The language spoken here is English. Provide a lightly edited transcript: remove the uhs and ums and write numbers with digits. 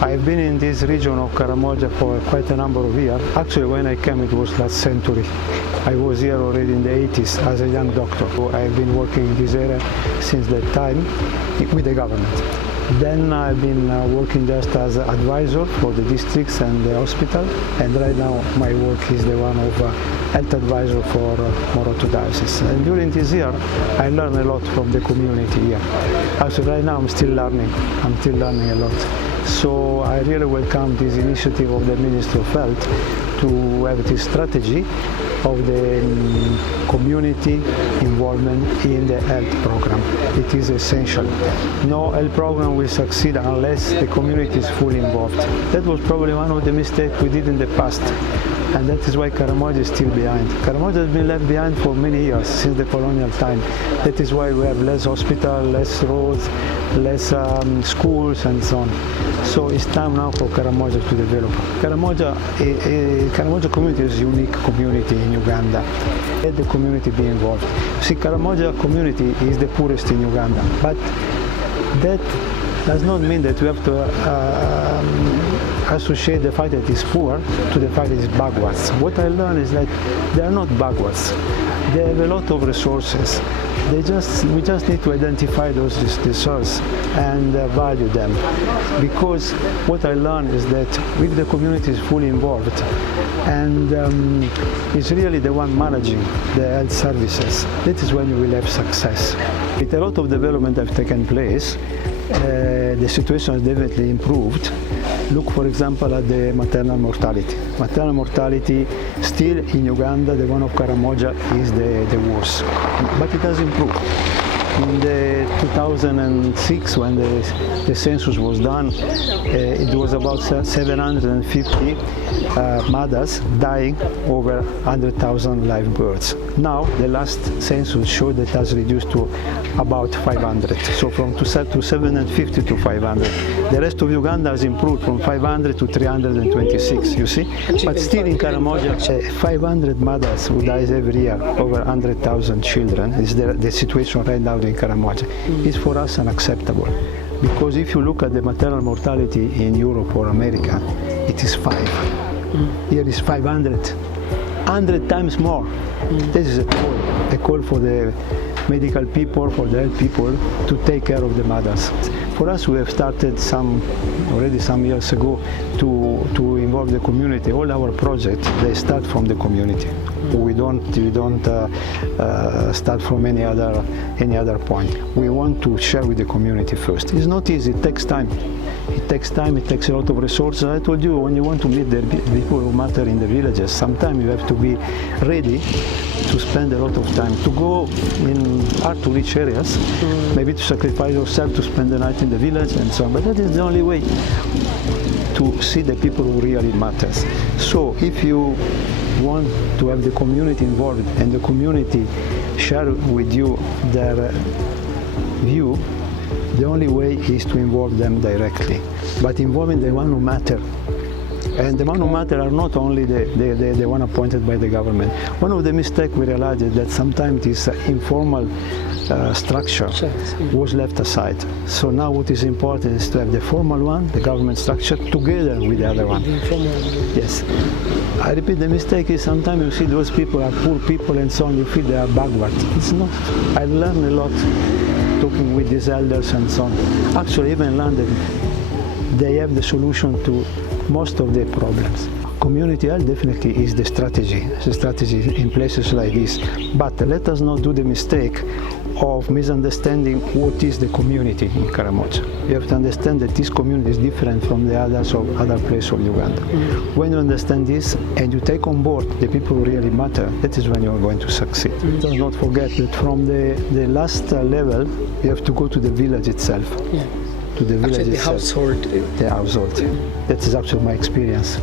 I've been in this region of Karamoja for quite a number of years. Actually, when I came, it was last century. I was here already in the 80s as a young doctor. So I've been working in this area since that time with the government. Then I've been working just as an advisor for the districts and the hospital. And right now my work is the one of health advisor for Moroto Diocese. And during this year, I learned a lot from the community here. Actually, right now I'm still learning. I'm still learning a lot. So I really welcome this initiative of the Ministry of Health to have this strategy of the community involvement in the health program. It is essential. No health program will succeed unless the community is fully involved. That was probably one of the mistakes we did in the past. And that is why Karamoja is still behind. Karamoja has been left behind for many years, since the colonial time. That is why we have less hospital, less roads, less schools and so on. So it's time now for Karamoja to develop. Karamoja community is a unique community in Uganda. Let the community be involved. See, Karamoja community is the poorest in Uganda, but that does not mean that we have to associate the fact that it's poor to the fact that it's backwards. What I learned is that they are not backwards. They have a lot of resources. We just need to identify those resources and value them. Because what I learned is that if the community is fully involved and is really the one managing the health services, that is when you will have success. With a lot of development that have taken place, the situation has definitely improved. Look, for example, at the maternal mortality. Maternal mortality, still in Uganda, the one of Karamoja is the worst, but it has improved. In the 2006, when the census was done, it was about 750 mothers dying over 100,000 live births. Now, the last census showed that it has reduced to about 500. So from 750 to 500. The rest of Uganda has improved from 500 to 326, you see? But still in Karamoja, 500 mothers who dies every year, over 100,000 children, is the situation right now in Karamoja. Is for us unacceptable. Because if you look at the maternal mortality in Europe or America, it is 5. Here is 500. 100 times more. This is a call for the medical people, for the health people, to take care of the mothers. For us, we have started already some years ago to involve the community. All our projects, they start from the community. We don't start from any other point. We want to share with the community first. It's not easy. It takes time. It takes time. It takes a lot of resources. I told you, when you want to meet the people who matter in the villages, sometimes you have to be ready to spend a lot of time to go in hard-to-reach areas, maybe to sacrifice yourself to spend the night in the village and so on. But that is the only way to see the people who really matters. So if you want to have the community involved and the community share with you their view, the only way is to involve them directly, but involving the one who matter. And the one who matter are not only the one appointed by the government. One of the mistakes we realized is that sometimes this informal structure was left aside. So now what is important is to have the formal one, the government structure, together with the other one. Yes. I repeat, the mistake is sometimes you see those people are poor people and so on, you feel they are backward. It's not. I learned a lot talking with these elders and so on. Actually, even in London, they have the solution to most of the problems. Community health definitely is the strategy. It's a strategy in places like this. But let us not do the mistake of misunderstanding what is the community in Karamoja. You have to understand that this community is different from the others of other places of Uganda. When you understand this and you take on board the people who really matter, that is when you are going to succeed. Do not forget that from the last level, you have to go to the village itself. To the village itself. Household. The household. That is actually my experience.